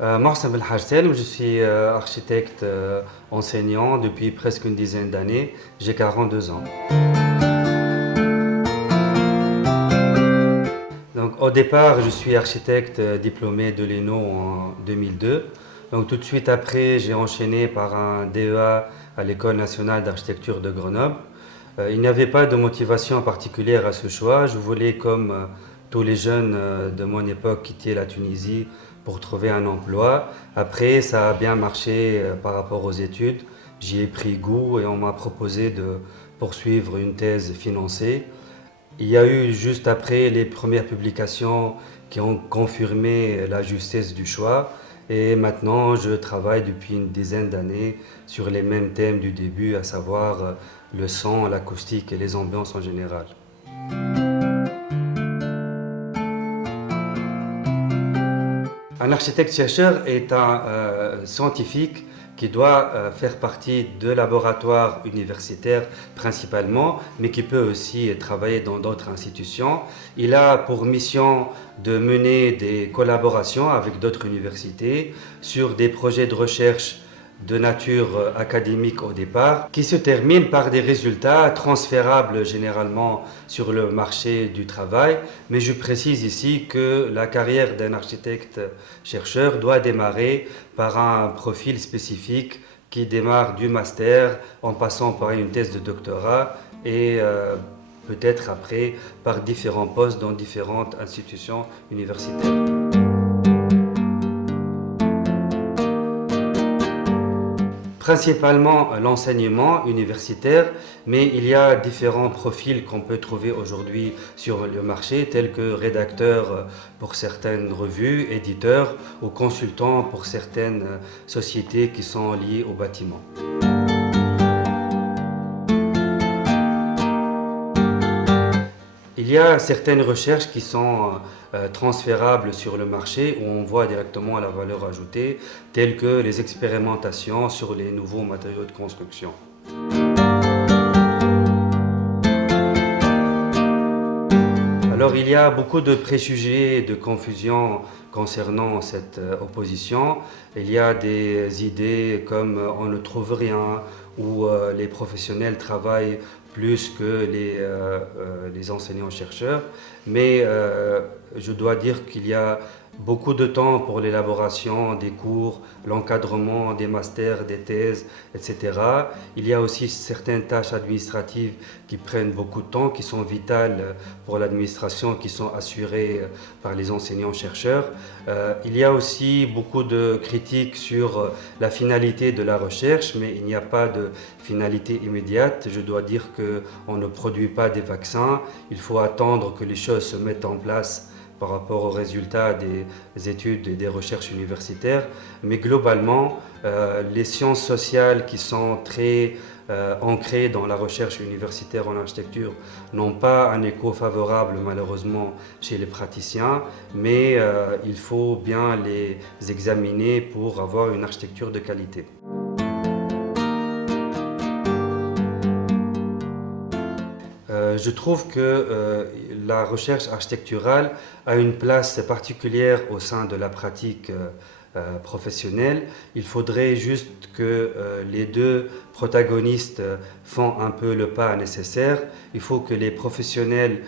Moi, c'est Belhaj Selm, je suis architecte enseignant depuis presque une dizaine d'années. J'ai 42 ans. Donc, au départ, je suis architecte diplômé de l'ENO en 2002. Donc, tout de suite après, j'ai enchaîné par un DEA à l'École nationale d'architecture de Grenoble. Il n'y avait pas de motivation particulière à ce choix. Je voulais, comme tous les jeunes de mon époque, quitter la Tunisie pour trouver un emploi. Après, ça a bien marché par rapport aux études. J'y ai pris goût et on m'a proposé de poursuivre une thèse financée. Il y a eu juste après les premières publications qui ont confirmé la justesse du choix. Et maintenant, je travaille depuis une dizaine d'années sur les mêmes thèmes du début, à savoir le son, l'acoustique et les ambiances en général. Un architecte-chercheur est un scientifique qui doit faire partie de laboratoires universitaires principalement, mais qui peut aussi travailler dans d'autres institutions. Il a pour mission de mener des collaborations avec d'autres universités sur des projets de recherche de nature académique au départ, qui se terminent par des résultats transférables généralement sur le marché du travail. Mais je précise ici que la carrière d'un architecte-chercheur doit démarrer par un profil spécifique qui démarre du master en passant par une thèse de doctorat et peut-être après par différents postes dans différentes institutions universitaires. Principalement l'enseignement universitaire, mais il y a différents profils qu'on peut trouver aujourd'hui sur le marché, tels que rédacteur pour certaines revues, éditeur ou consultant pour certaines sociétés qui sont liées au bâtiment. Il y a certaines recherches qui sont transférables sur le marché où on voit directement la valeur ajoutée, telles que les expérimentations sur les nouveaux matériaux de construction. Alors il y a beaucoup de préjugés et de confusion concernant cette opposition. Il y a des idées comme on ne trouve rien ou les professionnels travaillent plus que les enseignants-chercheurs. Mais je dois dire qu'il y a beaucoup de temps pour l'élaboration des cours, l'encadrement des masters, des thèses, etc. Il y a aussi certaines tâches administratives qui prennent beaucoup de temps, qui sont vitales pour l'administration, qui sont assurées par les enseignants-chercheurs. Il y a aussi beaucoup de critiques sur la finalité de la recherche, mais il n'y a pas de finalité immédiate. Je dois dire qu'on ne produit pas des vaccins. Il faut attendre que les choses se mettent en place par rapport aux résultats des études et des recherches universitaires. Mais globalement, les sciences sociales qui sont très ancrées dans la recherche universitaire en architecture n'ont pas un écho favorable malheureusement chez les praticiens, mais il faut bien les examiner pour avoir une architecture de qualité. Je trouve que la recherche architecturale a une place particulière au sein de la pratique professionnelle. Il faudrait juste que les deux protagonistes font un peu le pas nécessaire. Il faut que les professionnels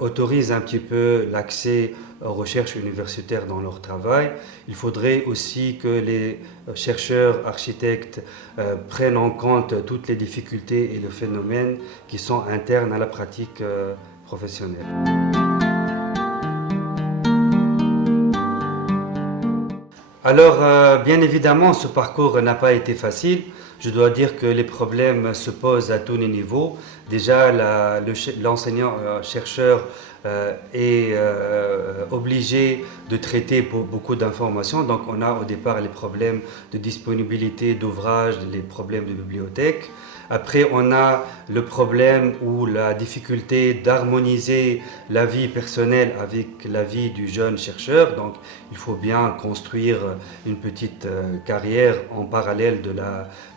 autorisent un petit peu l'accès aux recherches universitaires dans leur travail. Il faudrait aussi que les chercheurs, architectes prennent en compte toutes les difficultés et les phénomènes qui sont internes à la pratique professionnelle. Alors, bien évidemment, ce parcours n'a pas été facile. Je dois dire que les problèmes se posent à tous les niveaux. Déjà, l'enseignant-chercheur est obligé de traiter beaucoup d'informations. Donc, on a au départ les problèmes de disponibilité d'ouvrages, les problèmes de bibliothèque. Après, on a le problème ou la difficulté d'harmoniser la vie personnelle avec la vie du jeune chercheur. Donc, il faut bien construire une petite carrière en parallèle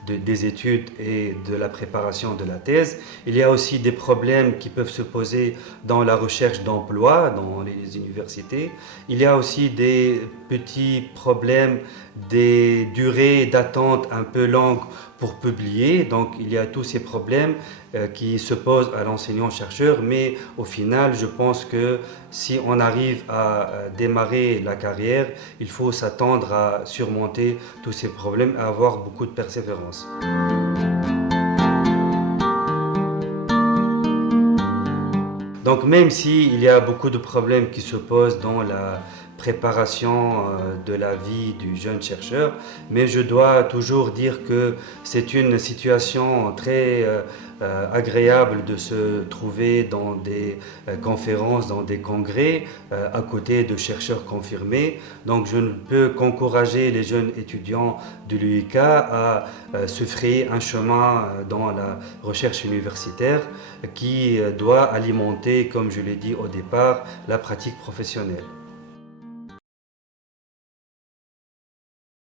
des études et de la préparation de la thèse. Il y a aussi des problèmes qui peuvent se poser dans la recherche d'emploi dans les universités. Il y a aussi des petits problèmes des durées d'attente un peu longues pour publier. Donc il y a tous ces problèmes qui se posent à l'enseignant-chercheur, mais au final, je pense que si on arrive à démarrer la carrière, il faut s'attendre à surmonter tous ces problèmes et avoir beaucoup de persévérance. Donc même s'il y a beaucoup de problèmes qui se posent dans la préparation de la vie du jeune chercheur, mais je dois toujours dire que c'est une situation très agréable de se trouver dans des conférences, dans des congrès, à côté de chercheurs confirmés. Donc je ne peux qu'encourager les jeunes étudiants de l'UIK à se frayer un chemin dans la recherche universitaire qui doit alimenter, comme je l'ai dit au départ, la pratique professionnelle.